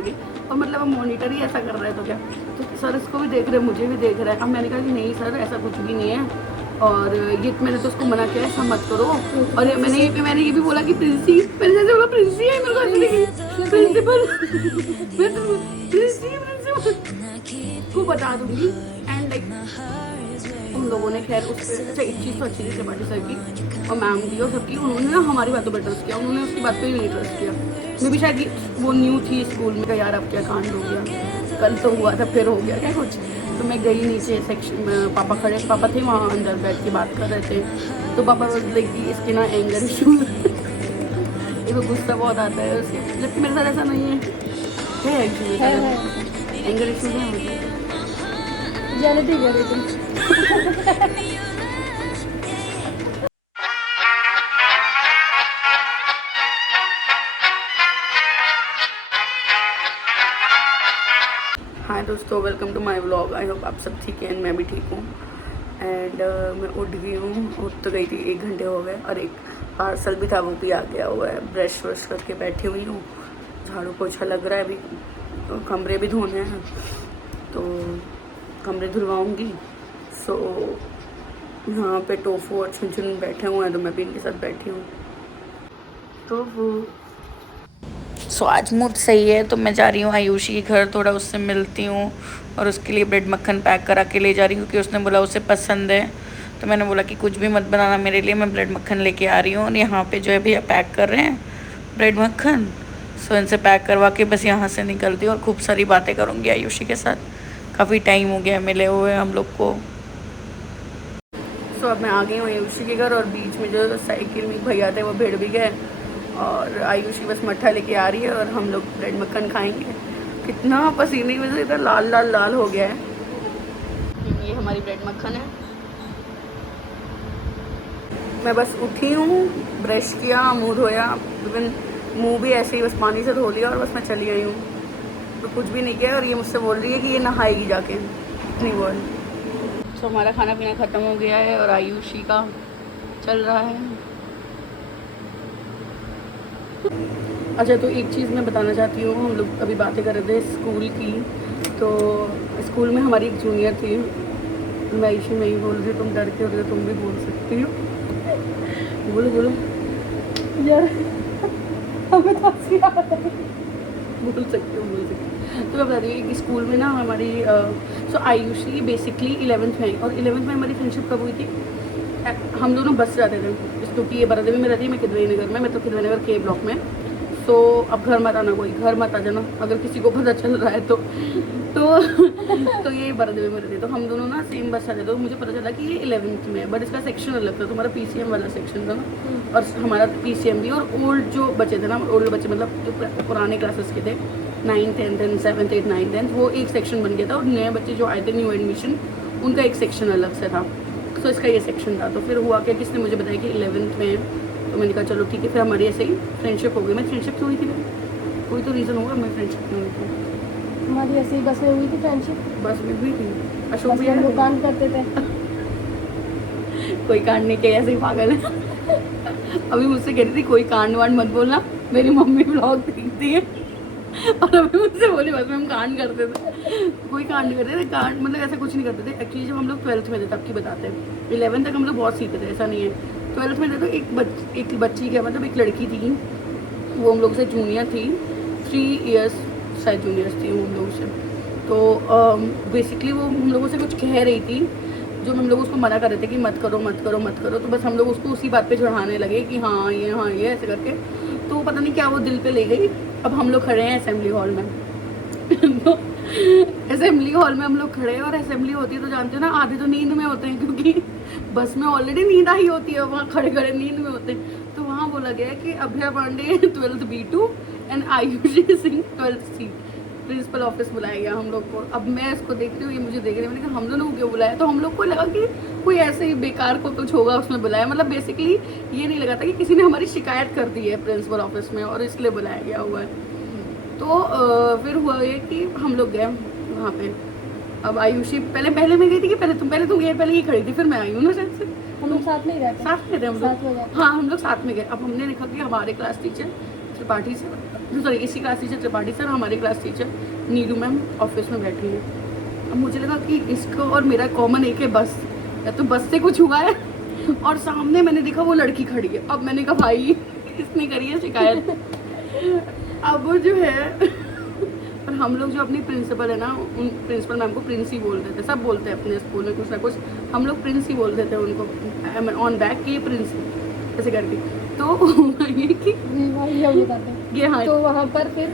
लगेगी। और मतलब अब मॉनिटर ही ऐसा कर रहा है तो क्या, तो सर इसको भी देख रहे हैं, मुझे भी देख रहा है। अब मैंने कहा कि नहीं सर ऐसा कुछ भी नहीं है, और ये मैंने तो उसको मना किया ऐसा मत करो। और मैंने ये भी बोला कि प्रिंसी, मैंने जैसे बोला प्रिंसी है, मेरे को ऐसे लगी प्रिंसिपल मैं तो प्रिंसिपल को बता दूंगी। एंड लाइक उन लोगों ने खैर उस पर अच्छा एक चीज़ तो अच्छी थी त्रिपाठी सर की और मैम की और सबकी, उन्होंने ना हमारी बातों पर ट्रस्ट किया, उन्होंने उसकी बात पे भी नहीं ट्रस्ट किया। मैं भी शायद वो न्यू थी स्कूल में, यार अब क्या कांड हो गया, कल तो हुआ था फिर हो गया क्या कुछ। तो मैं गई नीचे सेक्शन में, पापा थे वहाँ अंदर बैठ के बात कर रहे थे। तो पापा लाइक इसके ना एंगर इशू इसको गुस्सा बहुत आता है उसके, जबकि मेरे साथ ऐसा नहीं है एंगर इशू है जल्दी करे तुम। हाय दोस्तों, welcome to my vlog. I hope आप सब ठीक हैं एंड मैं भी ठीक हूँ। एंड मैं उठ गई हूँ, उठ तो गई थी 1 घंटे हो गए, और एक पार्सल भी था वो भी आ गया हुआ है। ब्रश वश करके बैठी हुई हूँ, झाड़ू पोछा लग रहा है अभी, तो कमरे भी धोने हैं तो कमरे धुलवाऊँगी। सो यहाँ पे टोफू और छुन बैठे हुए हैं तो मैं भी इनके साथ बैठी हूँ। टोफू सो आज मूड सही है तो मैं जा रही हूँ आयुषी के घर, थोड़ा उससे मिलती हूँ और उसके लिए ब्रेड मक्खन पैक करा के ले जा रही हूँ क्योंकि उसने बोला उसे पसंद है। तो मैंने बोला कि कुछ भी मत बनाना मेरे लिए, मैं ब्रेड मक्खन लेके आ रही हूँ। और यहाँ पे जो है भैया पैक कर रहे हैं ब्रेड मक्खन। सो इनसे पैक करवा के बस यहाँ से निकलती हूँ और खूब सारी बातें करूँगी आयुषी के साथ। काफ़ी टाइम हो गया मिले हुए हम लोग को। सो अब मैं आ गई हूँ आयुषी के घर और बीच में जो साइकिल में भैया थे वो भिड़ भी गए और आयुषी बस मट्ठा लेके आ रही है और हम लोग ब्रेड मक्खन खाएंगे। कितना पसीने की वजह से इतना लाल लाल लाल हो गया है। ये हमारी ब्रेड मक्खन है। मैं बस उठी हूँ, ब्रश किया, मुंह धोया, इवन मुंह भी ऐसे ही बस पानी से धो लिया और बस मैं चली आई हूँ। तो कुछ भी नहीं किया और ये मुझसे बोल रही है कि ये नहाएगी जाके, इतनी बोल। तो हमारा खाना पीना ख़त्म हो गया है और आयुषी का चल रहा है। अच्छा, तो एक चीज़ मैं बताना चाहती हूँ, हम लोग अभी बातें कर रहे थे स्कूल की। तो स्कूल में हमारी एक जूनियर थी, मैं आयुषी में ही बोल रही, तुम डर के हो रहे हो, तुम भी बोल सकती हो। बोलो बोलो यार, हमें तो हंसी आ रही है। बोल सकती हो, बोल सकती हो। तो मैं बता रही हूँ कि स्कूल में ना हमारी सो आयुषी बेसिकली 11th में, और 11th में हमारी फ्रेंडशिप कब हुई थी, हम दोनों बस जाते थे क्योंकि ये बरादेवी में रहती है, मैं किदवई नगर में, मैं तो किदवई नगर के ब्लॉक में। तो अब घर मत आना, कोई घर मत आ जाना अगर किसी को पता चल रहा है तो तो ये बरादेवी में रहती है। तो हम दोनों ना सेम बस जाते थे, तो मुझे पता चला कि ये 11th में है, बट इसका सेक्शन अलग था। तुम्हारा PCM वाला सेक्शन था ना, और हमारा PCM भी। और ओल्ड जो बच्चे थे ना, ओल्ड बच्चे मतलब जो पुराने क्लासेस के थे, 9th 10th and 7th 8th 9th 10th, वो एक सेक्शन बन गया था। और नए बच्चे जो आए थे न्यू एडमिशन, उनका एक सेक्शन अलग से था। तो इसका ये सेक्शन था। तो फिर हुआ क्या, किसने मुझे बताया कि 11th में है, तो मैंने कहा चलो ठीक है। फिर हमारी ऐसे ही फ्रेंडशिप हो गई। मैं फ्रेंडशिप क्यों हुई थी, कोई तो रीज़न होगा मैं फ्रेंडशिप क्यों हुई थी। हमारी ऐसे ही बस में हुई थी फ्रेंडशिप। बस में हुई थी, अशोक बस में भैया हम लोग कांड करते थे। कोई कांड नहीं किया, ऐसे ही पागल है। अभी मुझसे कह रही थी कोई कांड वांड मत बोलना, मेरी मम्मी ब्लॉग देखती है। और अभी मुझसे बोली बस में हम कांड करते थे। कोई कांड नहीं करते थे, कांड मतलब ऐसा कुछ नहीं करते थे। एक्चुअली जब हम लोग 12th में थे तब की बताते हैं, 11th तक हम लोग बहुत सीखते थे, ऐसा नहीं है। 12th में थे तो एक बच्ची क्या मतलब एक लड़की थी, वो हम लोग से जूनियर थी, 3 years शायद जूनियर्स थी वो हम लोग से। तो बेसिकली वो हम लोगों से कुछ कह रही थी, जो हम लोग उसको मना कर रहे थे कि मत करो मत करो मत करो। तो बस हम लोग उसको उसी बात पे चढ़ाने लगे कि हाँ ये ऐसे करके। तो पता नहीं क्या वो दिल पे ले गई। अब हम लोग खड़े हैं असेंबली हॉल में। तो असेंबली हॉल में हम लोग खड़े हैं, और असेंबली होती है तो जानते हो ना, आधे तो नींद में होते हैं क्योंकि बस में ऑलरेडी नींद आई होती है, वहाँ खड़े खड़े नींद में होते हैं। तो वहाँ बोला गया कि Abhay Pandey 12th B2 and Ayushi Singh 12th C, principal office बुलाया गया हम लोग को। अब मैं इसको देख रही हूँ, ये मुझे देख रही है, मैंने कहा हम दोनों को क्यों बुलाया। तो हम लोग को लगा कि कोई ऐसे ही बेकार को कुछ होगा उसमें बुलाया, मतलब बेसिकली ये नहीं लगा था कि किसी ने हमारी शिकायत कर दी है प्रिंसिपल ऑफिस में और इसलिए बुलाया गया हुआ है। तो फिर हुआ ये कि हम लोग गए वहाँ पे। अब आयुषी पहले मैं गई थी कि पहले तुम गए, पहले ही खड़ी थी, फिर मैं आई हूँ ना शायद से। हम लोग साथ में ही रहते हैं। साथ में थे हम साथ में लोग, गए। हाँ हम लोग साथ में गए। अब हमने देखा कि हमारे class teacher Tripathi sir, sorry इसी क्लास टीचर त्रिपाठी सर, हमारे class teacher Neeru ma'am office में बैठी हैं। अब मुझे लगा कि इसको और मेरा कॉमन एक है बस, या तो बस से कुछ हुआ है, और सामने मैंने देखा वो लड़की खड़ी है। अब मैंने कहा भाई इसने करी है शिकायत। अब वो जो है और हम लोग जो अपनी प्रिंसिपल है ना, उन प्रिंसिपल मैम को प्रिंस ही बोलते थे, सब बोलते हैं अपने स्कूल में कुछ ना कुछ, हम लोग प्रिंस ही बोलते थे उनको, ऑन बैक के प्रिंस ऐसे करके। तो ये कि ये हम बताते हैं। ये हाँ, तो वहाँ पर फिर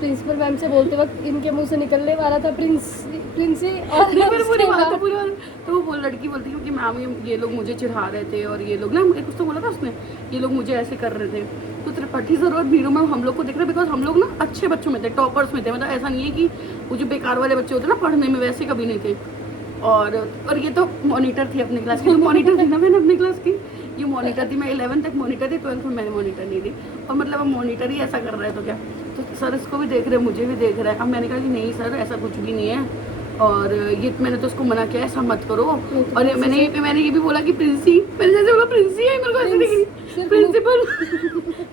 प्रिंसिपल मैम से बोलते वक्त इनके मुंह से निकलने वाला था प्रिंसी और नहीं, फिर पूरी बात है उसके पूरी बात। तो वो लड़की बोलती है कि मैम ये लोग मुझे चिढ़ा रहे थे, और ये लोग ना कुछ तो बोला था उसने, ये लोग मुझे ऐसे कर रहे थे। तो त्रिपाठी सर और नीरू मैम हम लोग को देख रहे, बिकॉज हम लोग ना अच्छे बच्चों में थे, टॉपर्स में थे, मतलब ऐसा नहीं है कि वो जो बेकार वाले बच्चे होते ना पढ़ने में, वैसे कभी नहीं थे। और ये तो मॉनिटर थी अपनी क्लास की, तो मॉनिटर थी ना मैंने अपनी क्लास की, ये मॉनिटर थी, मैं 11 तक मॉनिटर थी, 12th में मैंने मॉनिटर नहीं दी। और मतलब अब मॉनिटर ही ऐसा कर रहा है तो क्या, तो सर इसको भी देख रहे हैं, मुझे भी देख रहा है। अब मैंने कहा कि नहीं सर ऐसा कुछ भी नहीं है, और ये मैंने तो उसको मना किया, ऐसा मत करो। और मैंने ये भी बोला कि प्रिंसी, मैंने जैसे बोला प्रिंसी है, मेरे को ऐसे दिख रही प्रिंसिपल,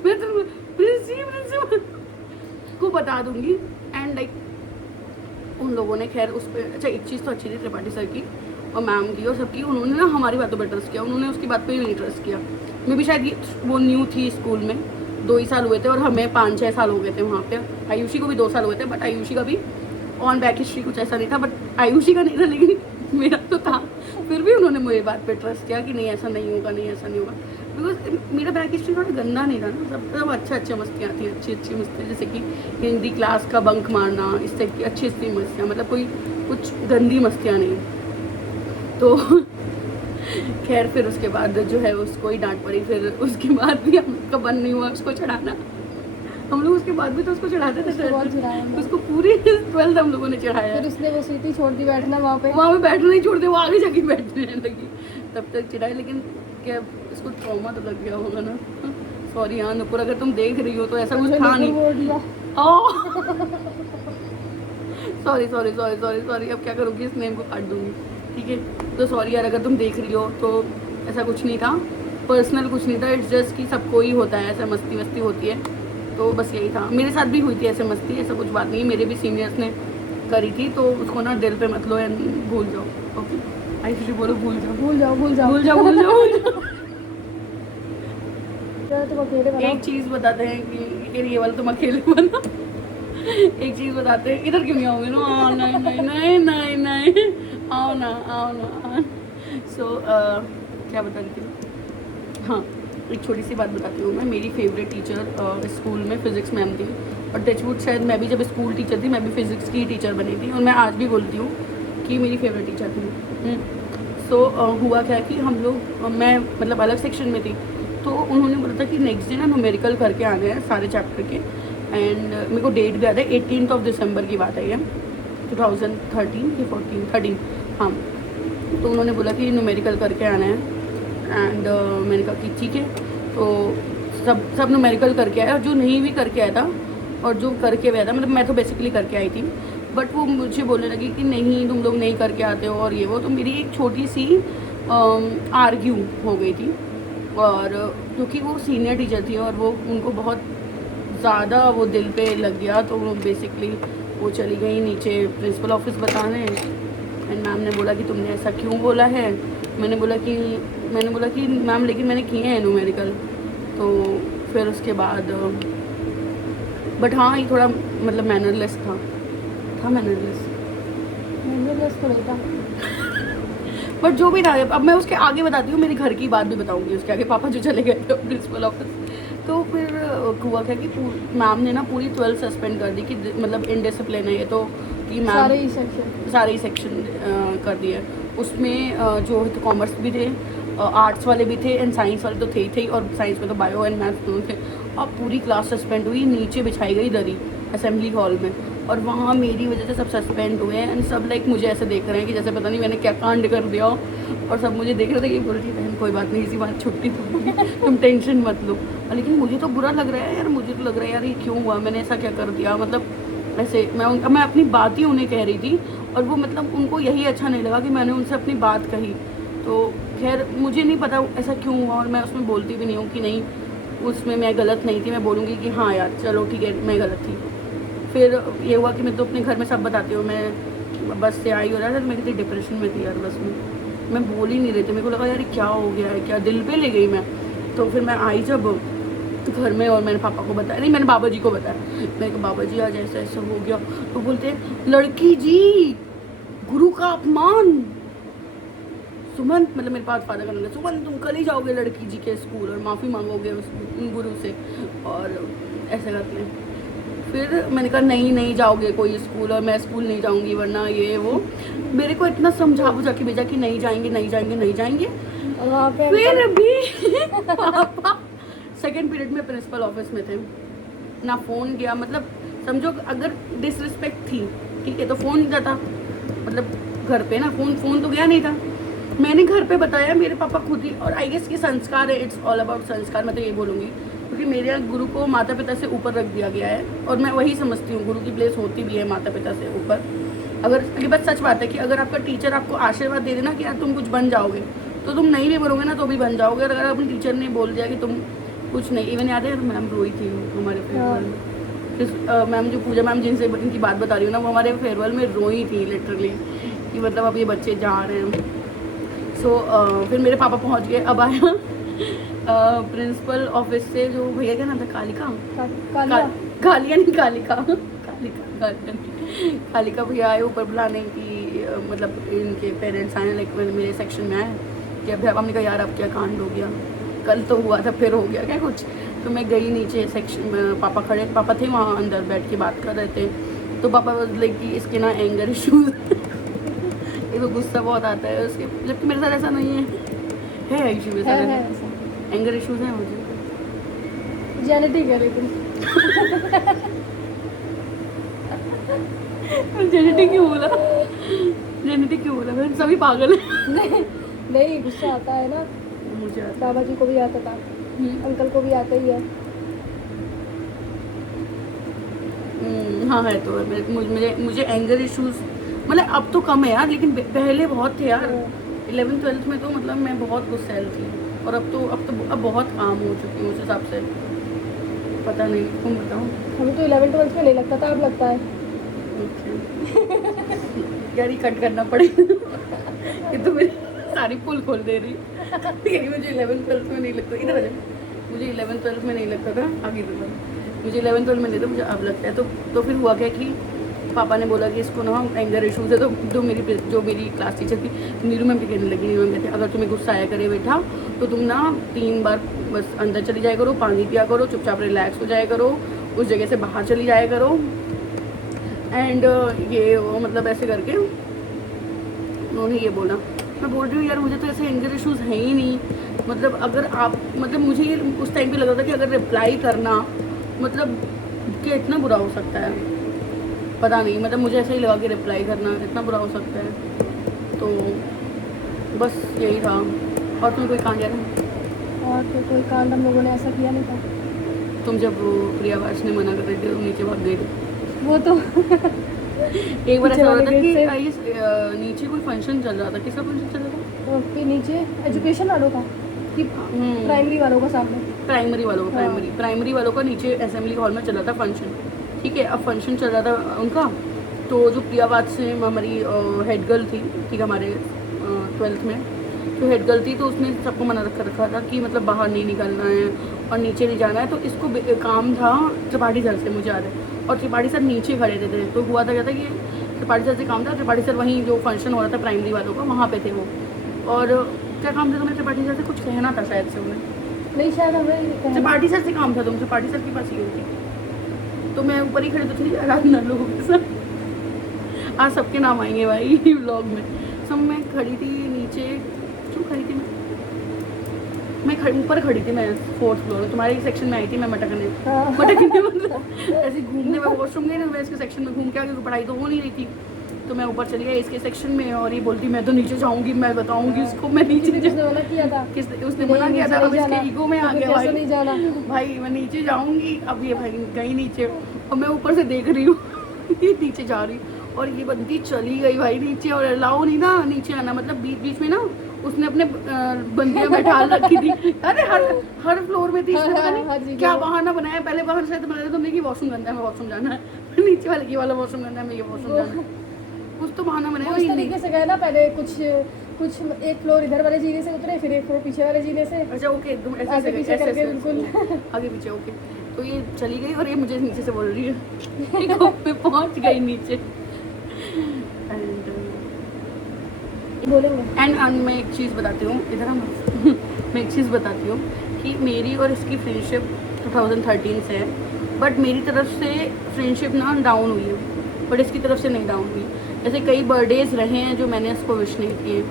मैं तो प्रिंसिपल को बता दूंगी। एंड लाइक उन लोगों ने खैर उस पर, अच्छा एक चीज़ तो अच्छी थी त्रिपाठी सर की और मैम की और सबकी, उन्होंने ना हमारी बातों पर ट्रस्ट किया, उन्होंने उसकी बात पे भी नहीं ट्रस्ट किया। मैं भी शायद वो न्यू थी स्कूल में, 2 ही साल हुए थे, और हमें 5-6 साल हो गए थे वहाँ पे। आयुषी को भी 2 साल हुए थे, बट आयुषी का भी ऑन बैक हिस्ट्री कुछ ऐसा नहीं था, बट आयुषी का नहीं था, लेकिन मेरा तो था। फिर भी उन्होंने मेरी बात पे ट्रस्ट किया कि नहीं ऐसा नहीं होगा, नहीं ऐसा नहीं होगा, बिकॉज मेरा बैक हिस्ट्री थोड़ा गंदा नहीं था ना, सब अच्छी मस्तियाँ थी, अच्छी मस्तियाँ, जैसे कि हिंदी क्लास का बंक मारना, इस टाइप की अच्छी मस्तियाँ, मतलब कोई कुछ गंदी मस्तियाँ नहीं। तो खैर फिर उसके बाद जो है उसको ही डांट पड़ी, फिर उसके बाद भी हम लोग का बंद नहीं हुआ उसको चढ़ाना। हम लोग उसके बाद भी तो उसको चढ़ाते थे, उसको पूरी 12th हम लोगों ने चढ़ाया। फिर उसने वो सीटी छोड़ दी बैठना वहाँ पे बैठना नहीं छोड़ते, वो आगे जाके बैठने लगी, तब तक चिढ़ाई। लेकिन क्या इसको ट्रॉमा तो लग गया होगा ना। सॉरी हाँ नुपुर, अगर तुम देख रही हो तो ऐसा कुछ था नहीं। सॉरी, अब क्या करूँगी, इस नेम को काट दूँगी, ठीक है। तो सॉरी यार अगर तुम देख रही हो, तो ऐसा कुछ नहीं था, पर्सनल कुछ नहीं था, इट्स जस्ट कि सबको ही होता है, ऐसा मस्ती होती है, तो बस यही था। मेरे साथ भी हुई थी ऐसे मस्ती, ऐसा कुछ बात नहीं है, मेरे भी सीनियर्स ने करी थी, तो उसको ना दिल पे मत लो एंड भूल जाओ। ओके आयुषी बोलो भूल जाओ। तुम अकेले बनाओ। एक चीज़ बताते हैं कि ये वाला तुम अकेले बना। एक चीज़ बताते हैं, इधर क्यों नहीं आओगे ना? नहीं, आओ ना। सो क्या बता रही थी, हाँ एक छोटी सी बात बताती हूँ मैं। मेरी फेवरेट टीचर स्कूल में फिज़िक्स मैम थी, और टचवुड शायद मैं भी जब स्कूल टीचर थी, मैं भी फिज़िक्स की टीचर बनी थी, और मैं आज भी बोलती हूँ कि मेरी फेवरेट टीचर थी। सो हुआ क्या कि हम लोग, मैं मतलब अलग सेक्शन में थी, तो उन्होंने बोला था कि नेक्स्ट डे ना न्यूमेरिकल करके आने हैं सारे चैप्टर के। एंड मेरे को डेट भी याद है, 18 दिसंबर की बात है ये, 2013 कि 13, हाँ। तो उन्होंने बोला कि न्यूमेरिकल करके आना है, एंड मैंने कहा कि ठीक है। तो सब न्यूमेरिकल करके आया, और जो नहीं भी करके आया था और जो करके गया था, मतलब मैं तो बेसिकली करके आई थी, बट वो मुझे बोलने लगी कि नहीं तुम लोग नहीं करके आते हो और ये वो। तो मेरी एक छोटी सी आर्ग्यू हो गई थी, और क्योंकि वो सीनियर टीचर थी और वो उनको बहुत ज़्यादा वो दिल पे लग गया, तो वो बेसिकली वो चली गई नीचे प्रिंसिपल ऑफिस बताने। एंड मैम ने बोला कि तुमने ऐसा क्यों बोला है। मैंने बोला कि मैम लेकिन मैंने किए हैं न्यूमेरिकल। तो फिर उसके बाद बट हाँ ये थोड़ा मतलब मैनरलेस था मैनरलेस तो नहीं था। बट जो भी था, अब मैं उसके आगे बताती हूँ, मेरे घर की बात भी बताऊँगी उसके आगे। पापा जो चले गए थे प्रिंसिपल ऑफिस, तो फिर हुआ क्या कि मैम ने ना पूरी 12th सस्पेंड कर दी कि मतलब इनडिसिप्लिन है ये, तो कि मैम सारे ही सेक्शन कर दिए। उसमें जो तो कॉमर्स भी थे, आर्ट्स वाले भी थे, एंड साइंस वाले तो थे ही, और साइंस में तो बायो एंड मैथ्स दोनों थे। और पूरी क्लास सस्पेंड हुई, नीचे बिछाई गई दरी असेंबली हॉल में, और वहाँ मेरी वजह से सब सस्पेंड हुए। एंड सब लाइक मुझे ऐसे देख रहे हैं कि जैसे पता नहीं मैंने क्या कांड कर दिया, और सब मुझे देख रहे थे कि बोल रही बहन कोई बात नहीं, इसी बात छुट्टी तुम टेंशन मत लो। लेकिन मुझे तो बुरा लग रहा है यार, मुझे तो लग रहा है यार ये क्यों हुआ, मैंने ऐसा क्या कर दिया। मतलब ऐसे मैं अपनी बात ही उन्हें कह रही थी, और वो मतलब उनको यही अच्छा नहीं लगा कि मैंने उनसे अपनी बात कही। तो खैर मुझे नहीं पता ऐसा क्यों हुआ, और मैं उसमें बोलती भी नहीं हूँ कि नहीं उसमें मैं गलत नहीं थी, मैं बोलूँगी कि हाँ यार चलो ठीक है मैं गलत थी। फिर ये हुआ कि मैं तो अपने घर में सब बताती हूँ, मैं बस से आई हो रहा था तो मैं कितनी डिप्रेशन में थी यार, बस में मैं बोल ही नहीं रही थी, मेरे को लगा यार क्या हो गया है, क्या दिल पे ले गई मैं। तो फिर मैं आई जब घर में और मैंने पापा को बताया, नहीं मैंने बाबा जी को बताया, मैंने कहा बाबा जी आज ऐसा ऐसा हो गया। तो बोलते लड़की जी गुरु का अपमान, सुमन मतलब मेरे पास फादर का नाम है सुमन, तुम कल ही जाओगे लड़की जी के स्कूल और माफ़ी मांगोगे उस गुरु से, और ऐसे करते हैं। फिर मैंने कहा नहीं नहीं जाओगे कोई स्कूल, और मैं स्कूल नहीं जाऊंगी वरना ये वो, मेरे को इतना समझा बुझा के भेजा कि नहीं जाएंगे नहीं जाएंगे नहीं जाएंगे। वहाँ पे फिर भी पापा सेकंड पीरियड में प्रिंसिपल ऑफिस में थे, ना फ़ोन किया, मतलब समझो अगर डिसरिस्पेक्ट थी ठीक है तो फ़ोन किया था, मतलब घर पे ना फ़ोन तो गया नहीं था। मैंने घर पे बताया, मेरे पापा खुद ही, और आई गेस कि संस्कार है, इट्स ऑल अबाउट संस्कार, मैं तो ये बोलूँगी क्योंकि मेरे यहाँ गुरु को माता पिता से ऊपर रख दिया गया है, और मैं वही समझती हूँ गुरु की प्लेस होती भी है माता पिता से ऊपर। अगर ये बात सच बात है कि अगर आपका टीचर आपको आशीर्वाद दे देना कि यार तुम कुछ बन जाओगे, तो तुम नहीं भी बनोगे ना तो भी बन जाओगे, और अगर अपने टीचर ने बोल दिया कि तुम कुछ नहीं, इवन याद है मैम रोई थी हमारे फेयरवेल में, मैम जो पूजा मैम जिनसे इनकी बात बता रही हूँ ना, वो हमारे फेयरवेल में रोई थी लिटरली, कि मतलब अब ये बच्चे जा रहे हैं। सो फिर मेरे पापा पहुँच गए, अब आया प्रिंसिपल ऑफिस से जो भैया क्या नाम था, कालिया नहीं कालिका भैया आए ऊपर बुलाने की, मतलब इनके पेरेंट्स आए, लाइक मेरे सेक्शन में आए कि अभी हमने कहा यार अब क्या कांड हो गया, कल तो हुआ था फिर हो गया क्या कुछ। तो मैं गई नीचे सेक्शन में, पापा थे वहाँ अंदर बैठ के बात कर रहे थे, तो पापा लाइक कि इसके ना एंगर इशूज़ ये तो गुस्सा बहुत आता है उसके, जबकि मेरे साथ ऐसा नहीं है इशू, मेरे साथ एंगर इशूज़ हैं मुझे, जेनेटिक है लेकिन जेनेटिक क्यों बोला, जेनेटिक क्यों बोला, मैं सभी पागल है। नहीं गुस्सा आता है ना, मुझे आता बाबा जी को भी आता था, अंकल को भी आता ही है। हाँ है तो मुझे एंगर इश्यूज मतलब अब तो कम है यार, लेकिन पहले बहुत थे यार। 11th 12th में तो मतलब मैं बहुत गुस्सैल थी, और अब बहुत काम हो चुकी हूँ उस हिसाब से, पता नहीं तुम बताओ। हमें तो 11th 12th में नहीं लगता था, अब लगता है। यार ये कट करना पड़ेगा ये तो मेरी सारी पुल खोल दे रही है। मुझे 11th 12th में नहीं लगता, इधर आ जाओ, मुझे 11th 12th में नहीं लगता था, आगे मुझे 11th 12th में नहीं था, मुझे अब लगता है। तो फिर हुआ क्या कि पापा ने बोला कि इसको ना एंगर इशूज़ है, तो जो मेरी क्लास टीचर थी नीरू मैम भी कहने लगी, नीरू मैम कहते अगर तुम्हें गुस्सा आया करे बेटा तो तुम ना 3 बार बस अंदर चली जाया करो, पानी पिया करो, चुपचाप रिलैक्स हो जाया करो, उस जगह से बाहर चली जाया करो, एंड ये वो मतलब ऐसे करके उन्होंने ये बोला। मैं बोल रही हूँ यार मुझे तो ऐसे एंगर इशूज़ हैं ही नहीं, मतलब अगर आप मतलब मुझे ये उस टाइम पे लगा था कि अगर रिप्लाई करना मतलब कि इतना बुरा हो सकता है, पता नहीं, मतलब मुझे ऐसा ही लगा कि रिप्लाई करना इतना बुरा हो सकता है, तो बस यही था। और तुम्हें कोई कांड याद है? और तो कोई कांड हम लोगों ने ऐसा किया नहीं था। तुम जब वो प्रियावास ने मना कर रहे थे तो नीचे भाग गई थी वो तो एक बार ऐसा हो रहा था कि नीचे कोई फंक्शन चल रहा था, किसका फंक्शन चल रहा था? तो फिर नीचे एजुकेशन वालों का कि प्राइमरी वालों का सामने, प्राइमरी वालों का नीचे असेंबली हॉल में चल रहा था फंक्शन, ठीक है। अब फंक्शन चल रहा था उनका, तो जो प्रियावाद से हमारी हेड गर्ल थी, ठीक है, हमारे 12th में जो हेड गर्ल थी, तो उसने सबको मना कर रखा था कि मतलब बाहर नहीं निकलना है और नीचे नहीं जाना है। तो इसको काम था त्रिपाठी सर से, मुझे याद है, और त्रिपाठी सर नीचे खड़े थे। तो हुआ था क्या था कि त्रिपाठी सर से काम था, त्रिपाठी सर वहीं जो फंक्शन हो रहा था प्राइमरी वालों का वहाँ पे थे वो, और क्या काम था तुम्हें त्रिपाठी सर से? कुछ कहना था शायद से उन्हें, नहीं शायद हमें त्रिपाठी सर से काम था, तुम त्रिपाठी सर के पास ही होती, तो मैं ऊपर ही खड़े तो थी आराधना लोगों के साथ, आज सबके नाम आएंगे भाई व्लॉग में। सब मैं खड़ी थी नीचे, क्यों खड़ी थी मैं ऊपर खड़ी थी, मैं 4th फ्लोर में, तुम्हारे सेक्शन में आई थी मैं मटकने मतलब ऐसे घूमने में, वॉशरूम गई ना, मैं इसके सेक्शन में घूम के आ, क्योंकि पढ़ाई तो हो नहीं रही थी, तो मैं ऊपर चली गई इसके सेक्शन में, और ये बोलती मैं तो नीचे जाऊंगी, मैं बताऊंगी उसको मैं नीचे मना किया था, उसने मना किया था, अब इसके ईगो में आ गया नहीं जाना भाई मैं नीचे जाऊंगी। अब ये भाई गई नीचे और मैं ऊपर से देख रही हूँ नीचे जा रही, और ये बंदी चली गई भाई नीचे, और अलाउ नहीं था नीचे आना, मतलब बीच बीच में ना उसने अपने बंदियां बैठा रखी थी। अरे हर फ्लोर में थी, इसने पता नहीं क्या बहाना बनाया। पहले बहाना शायद बनाया तुमने कि वॉशरूम गंदा है, मैं वॉशरूम जाना है, फिर नीचे वाले की वाला वॉशरूम गंदा है, मैं ये वॉशरूम जाना है। कुछ तो बहाना बनाया। इस तरीके से गए ना, पहले कुछ एक फ्लोर इधर वाले जीने से उतरे, फिर एक फ्लोर पीछे वाले जीने से। अच्छा ओके, तुम ऐसे आगे पीछे करके बिल्कुल आगे पीछे। ओके, तो ये चली गई और ये मुझे नीचे से बोल रही है मैं पहुंच गई नीचे। बोलेंगे एंड मैं एक चीज़ बताती हूँ, इधर हम मैं एक चीज़ बताती हूँ कि मेरी और इसकी फ्रेंडशिप 2013 से है, बट मेरी तरफ से फ्रेंडशिप ना डाउन हुई है, बट इसकी तरफ से नहीं डाउन हुई। जैसे कई बर्थडेज रहे हैं जो मैंने इसको विश नहीं किए,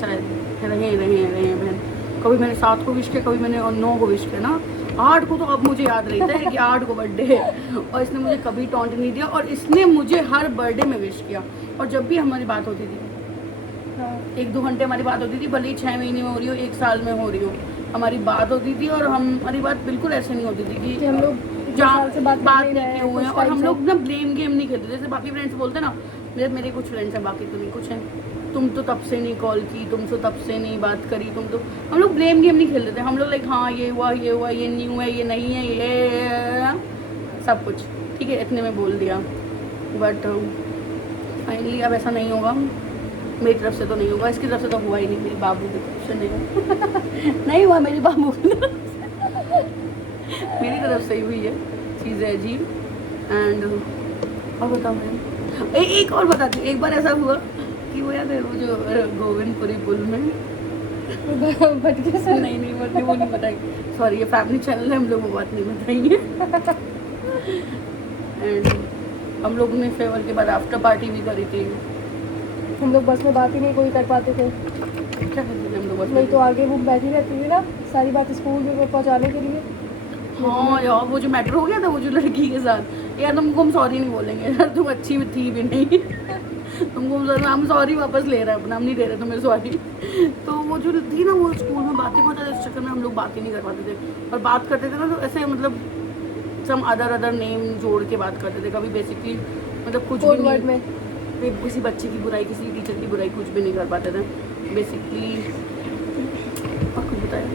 शायद रहे बहन। कभी मैंने 7 को विश किया, कभी मैंने 9 को विश किया ना, 8 को तो अब मुझे याद रहता है कि 8 को बर्थडे है, और इसने मुझे कभी टॉन्ट नहीं दिया, और इसने मुझे हर बर्थडे में विश किया। और जब भी हमारी बात होती थी, 1-2 घंटे हमारी बात होती थी, भले ही 6 महीने में हो रही हो, 1 साल में हो रही हो, हमारी बात होती थी। और हमारी बात बिल्कुल ऐसे नहीं होती थी कि हम लोग जहाँ से बात नहीं किए हुए हैं, और हम लोग ना ब्लेम गेम नहीं खेलते। जैसे बाकी फ्रेंड्स बोलते हैं ना, मेरे कुछ फ्रेंड्स हैं, बाकी तो नहीं कुछ हैं, तुम तो तब से नहीं कॉल की, तुम तो तब से नहीं बात करी, तुम तो, हम लोग ब्लेम गेम नहीं खेलते थे। हम लोग लाइक हाँ ये हुआ, ये नहीं हुआ, ये नहीं है, ये सब कुछ ठीक है, इतने में बोल दिया। बट फाइनली अब ऐसा नहीं होगा, मेरी तरफ से तो नहीं होगा, इसकी तरफ से तो हुआ ही नहीं, मेरी बाबू की तरफ से नहीं हुआ नहीं हुआ मेरी बाबू की तरफ से, मेरी तरफ से ही हुई है चीज़ें जी। एंड और बताओ मैं एक और बताती हूँ, एक बार ऐसा हुआ कि वो याद है वो जो गोविंदपुरी पुल में भटके से नहीं वो नहीं बताएंगे, सॉरी ये फैमिली चैनल है, हम लोग वो बात नहीं बताएंगे। एंड हम लोग ने फेवर के बाद आफ्टर पार्टी भी करी थी। हम लोग बस में बात ही नहीं कोई कर पाते थे, क्या करते थे हम लोग बस में? नहीं तो आगे वो बैठी रहती थी ना सारी बात स्कूल में पहुंचाने के लिए। हाँ यार वो जो मैटर हो गया था वो जो लड़की के साथ, यार तुमको हम सॉरी नहीं बोलेंगे यार, तुम अच्छी थी भी नहीं तुमको हम सॉरी वापस ले रहे हैं अपना, हम नहीं दे रहे तुम्हें सॉरी। तो वो जो थी ना, वो स्कूल में बातें करता था, इस चक्कर में हम लोग बात ही नहीं कर पाते थे, और बात करते थे ना तो ऐसे मतलब सम अदर नेम जोड़ के बात करते थे, कभी बेसिकली मतलब कुछ भी वर्ड में किसी बच्चे की बुराई, किसी टीचर की बुराई कुछ भी नहीं कर पाते थे बेसिकली। और कुछ बताया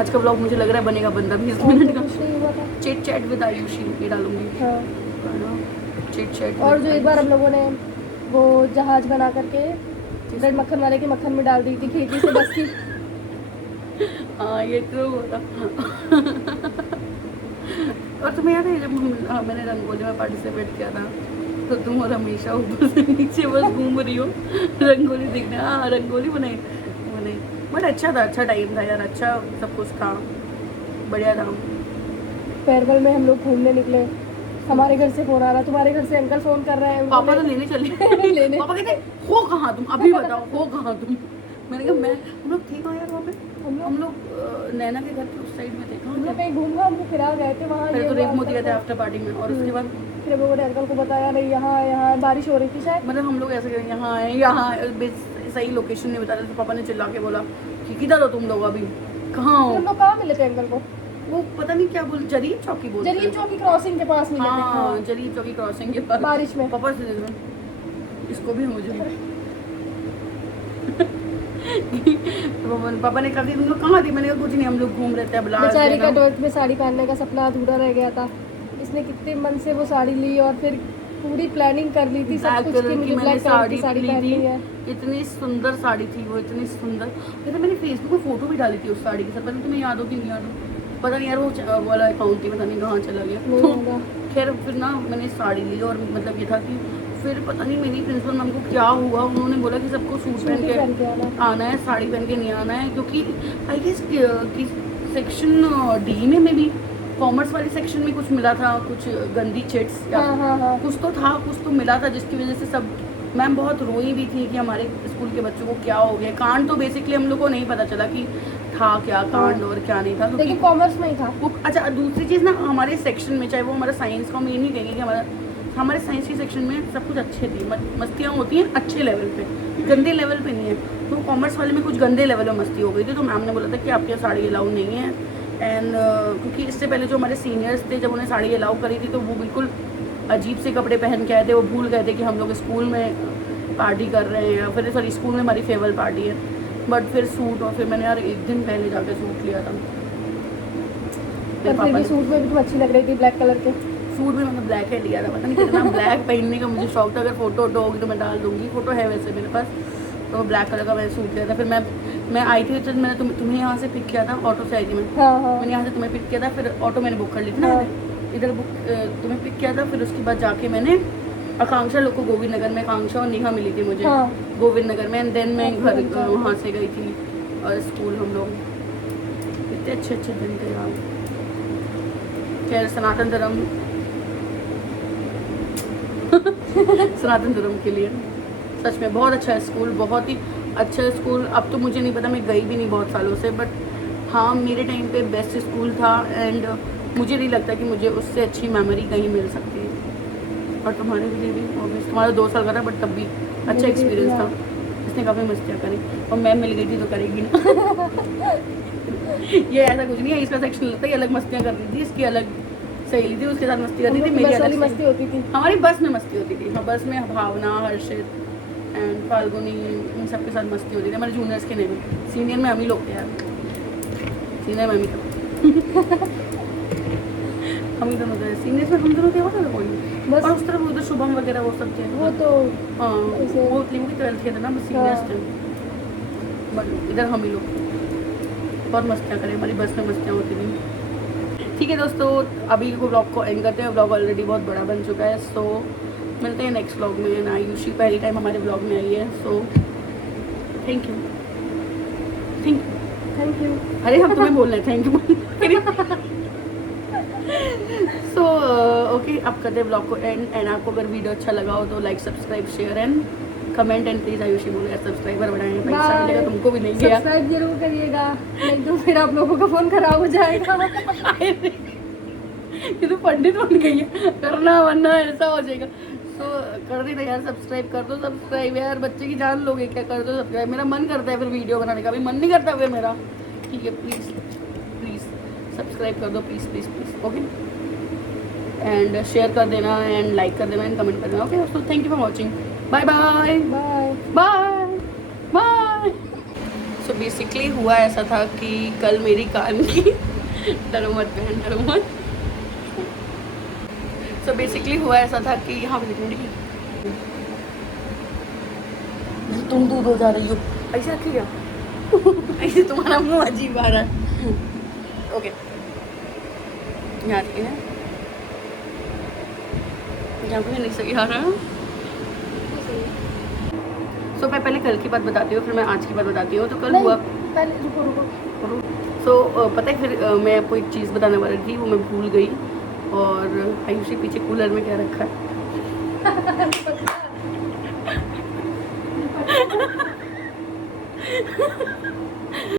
आज का ब्लॉग मुझे लग रहा है बनेगा 15-20 मिनट का, चिट चैट विद आयुषी ये डालूंगी। Chit chat. और जो एक बार हम लोगों ने वो जहाज बना करके ब्रेड मक्खन वाले के मक्खन में डाल दी थी खिड़की से बस की। हाँ ये तो होता। और तुम्हें याद है जब मैंने रंगोली में पार्टिसिपेट किया था, तो तुम और हमेशा ऊपर से नीचे बस घूम रही हो रंगोली दिखने, हाँ रंगोली बनाई, बट अच्छा था, अच्छा टाइम था यार, अच्छा सब कुछ था, बढ़िया था। फेयरवेल में हम लोग घूमने निकले, हमारे घर से फोन आ रहा, तुम्हारे घर से अंकल फोन कर रहे हैं, पापा तो लेने चले लेने पापा कहते हो कहाँ तुम, अभी बताओ हो कहाँ तुम। मैंने कहा मैं, हम लोग थे कहाँ यार वहाँ पे, हम लोग नैना के घर के उस साइड में थे, हम लोग कहीं घूम हम लोग फिर गए थे वहाँ। पहले तो रेप मोती गए थे आफ्टर पार्टी में, और उसके बाद फिर वो अंकल को बताया नहीं यहाँ बारिश हो रही थी शायद, मतलब हम लोग ऐसे करें यहाँ सही लोकेशन नहीं बता रहे, तो पापा ने चिल्ला के बोला कि किधर हो तुम लोग, अभी कहाँ हो। हम लोग कहाँ मिले थे अंकल को, वो पता नहीं क्या बोल, जरीब चौकी बोल, जरीब चौकी क्रॉसिंग के पास मिले थे। हाँ जरीब चौकी क्रॉसिंग के पास बारिश में। पापा से इसको भी मुझे पापा ने कहा तुम लोग कहाँ थी, मैंने कहा कुछ नहीं हम लोग घूम रहे थे। अब बेचारी का 12th में साड़ी पहनने का सपना अधूरा रह गया था, इसने कितने मन से वो साड़ी ली और फिर पूरी प्लानिंग कर ली थी सब कुछ कि मुझे ब्लैक कलर की साड़ी पहननी है। इतनी सुंदर साड़ी थी वो, इतनी सुंदर, तो मैंने फेसबुक पे फोटो भी डाली थी उस साड़ी के साथ, पता तुम्हें याद हो कि नहीं याद हो, पता नहीं यार वो वाला अकाउंट ही पता नहीं कहाँ चला गया। तो खैर फिर ना मैंने साड़ी ली, और मतलब ये था कि फिर पता नहीं मेरी प्रिंसिपल मैम को क्या हुआ, उन्होंने बोला कि सबको सूट पहन के आना है, साड़ी पहन के नहीं आना है, क्योंकि आई गेस सेक्शन डी में भी कॉमर्स वाली सेक्शन में कुछ मिला था, कुछ गंदी चिट्स या कुछ तो था, कुछ तो मिला था, जिसकी वजह से सब मैम बहुत रोई भी थी कि हमारे स्कूल के बच्चों को क्या हो गया। कांड तो बेसिकली हम लोग को नहीं पता चला कि था क्या कांड और क्या नहीं था, लेकिन कॉमर्स में ही था वो। अच्छा दूसरी चीज़ ना, हमारे सेक्शन में, चाहे वो हमारा साइंस का, हम ये नहीं कहेंगे कि हमारे साइंस के सेक्शन में सब कुछ अच्छे थी, मस्तियाँ होती हैं अच्छे लेवल पे, गंदे लेवल पे नहीं है। तो कॉमर्स वाले में कुछ गंदे लेवल में मस्ती हो गई थी, तो मैम ने बोला था कि आपके यहाँ साड़ी अलाउ नहीं है। एंड क्योंकि इससे पहले जो हमारे सीनियर्स थे, जब उन्हें साड़ी अलाउ करी थी तो वो बिल्कुल अजीब से कपड़े पहन के आए थे। वो भूल गए थे कि हम लोग स्कूल में पार्टी कर रहे हैं, फिर सॉरी स्कूल में हमारी फेयरवेल पार्टी है। बट फिर सूट, और फिर मैंने यार एक दिन पहले जाके सूट लिया था। पर फिर भी सूट में भी तुम अच्छी लग रही थी ब्लैक कलर के। सूट भी मैंने ब्लैक है लिया था, पता नहीं कितना ब्लैक पहनने का मुझे शौक था। अगर फोटो वोटो होगी तो मैं डाल दूंगी, फोटो है वैसे मेरे पास। तो ब्लैक कलर का मैंने सूट लिया था। फिर मैं आई थी तो मैंने तुम्हें यहाँ से पिक किया था, ऑटो से आई थी मैं। हाँ हाँ। मैंने यहाँ से तुम्हें पिक किया था, फिर ऑटो मैंने बुक कर ली थी ना, इधर बुक तुम्हें पिक किया था। फिर उसके बाद जाके मैंने आकांक्षा लोग को गोविंद नगर में, आकांक्षा और नेहा मिली थी मुझे गोविंद नगर में। एंड देन मैं घर वहाँ से गई थी और स्कूल। हम लोग इतने अच्छे अच्छे दिन थे यार। खैर सनातन धर्म सनातन धर्म के लिए सच में बहुत अच्छा है स्कूल, बहुत ही अच्छा स्कूल। अब तो मुझे नहीं पता, मैं गई भी नहीं बहुत सालों से, बट हाँ मेरे टाइम पे बेस्ट स्कूल था। एंड मुझे नहीं लगता कि मुझे उससे अच्छी मेमोरी कहीं मिल सकती है। और तुम्हारे लिए भी ऑब्वियस, तुम्हारा 2 साल का था बट तब भी अच्छा एक्सपीरियंस था। इसने काफ़ी मस्तियाँ करी और मैम मिल गई थी तो करेगी ना। ये ऐसा कुछ नहीं है, इसका सेक्शन लगता है, ये अलग मस्तियाँ करती थी, इसकी अलग सहेली थी, उसके साथ मस्ती करती थी। मेरी अलग मस्ती होती थी, हमारी बस में मस्ती होती थी। हाँ बस में भावना, हर्षित एंड फाल्गुनी, इन सब के साथ मस्ती होती थी। हमारे जूनियर्स के नहीं, सीनियर में हम ही लोग थे यार, सीनियर में हम ही थे। हम ही दोनों थे सीनियर्स में, हम दोनों थे और कोई बस। और उस तरफ उधर शुभम वगैरह वो सब थे, वो तो हाँ वो 12th के थे ना, बस सीनियर्स थे। बट इधर हम ही लोग बहुत मस्तियाँ करें, हमारी बस में मस्तियाँ होती थी। ठीक है दोस्तों, अभी को व्लॉग को एंड करते हैं। व्लॉग ऑलरेडी बहुत बड़ा बन चुका है, सो मिलते हैं नेक्स्ट व्लॉग में। ना आयुषी पहली टाइम हमारे व्लॉग में आई है, so thank you. Thank you. अरे हम तुम्हें बोल रहे हैं थैंक यू। सो ओके, अब करते हैं व्लॉग को एंड। एंड आपको अगर वीडियो अच्छा लगा हो तो like, subscribe, share and comment. And please Ayushi बोलो यार सब्सक्राइबर बढ़ाएं, पैसा मिलेगा तुमको भी नहीं गया। सब्सक्राइब जरूर करिएगा, नहीं तो फिर आप लोगों का फोन खराब हो जाएगा। ये तो पंडित बन गई है, करना वरना ऐसा हो जाएगा। सो कर देना यार, सब्सक्राइब कर दो। सब्सक्राइब यार, बच्चे की जान लोगे क्या, कर दो सब्सक्राइब। मेरा मन करता है फिर वीडियो बनाने का, भी मन नहीं करता फिर मेरा। ठीक है प्लीज़ प्लीज़ सब्सक्राइब कर दो, please please please. Okay, and share कर देना एंड लाइक कर देना एंड कमेंट कर देना। ओके दोस्तों, thank you for watching. Bye bye bye bye bye. So basically हुआ ऐसा था कि कल मेरी कान की डरो मत बहन, डरो मत। सो बेसिकली हुआ ऐसा था कि यहाँ पे तुम दूध हो जा रही हो, ऐसे रखी क्या? ऐसे तुम्हारा मुंह अजीब आ रहा है। ओके यहाँ रखी है, यहाँ पे नहीं सही आ रहा है। सो मैं पहले कल की बात बताती हूँ, फिर मैं आज की बात बताती हूँ। तो कल हुआ, पहले रुको। सो पता है फिर मैं आपको एक चीज़ बताने वाली थी, वो मैं भूल गई। और आयुषी पीछे कूलर में क्या रखा है?